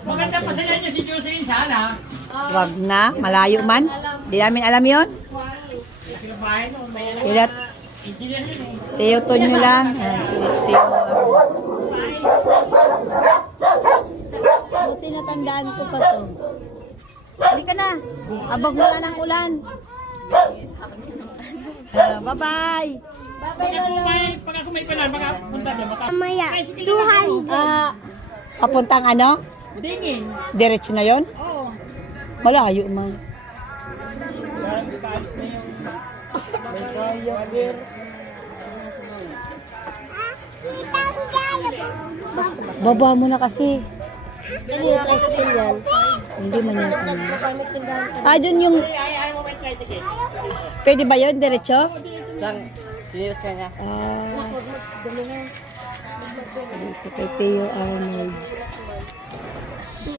Maganda pa sila niyo si Jocelyn sana. Wag na, malayo man. Di namin alam yon. Sila bahay no, may Kaya engineer yun eh. Teoton nyo lang. Buti natandaan ko pa to. Halika na. Abag mula ng ulan. Bye-bye. Pag ako may palan, baka punta doon. Mamaya, 200. Papuntang ano? Dingin. Diretso na yon? Oo. Malayo man. Kaalis na yung... May kaya. Kitang gaya. Baba mo na kasi. Ano yung tricycle yan? Hindi man yan. Makamit ng gamit. Ah, dun yung... Ayaw mo may tricycle. Pwede ba yun? Diretso? Sang, sinil ka niya. Ah. Dito kay Teo Arnold.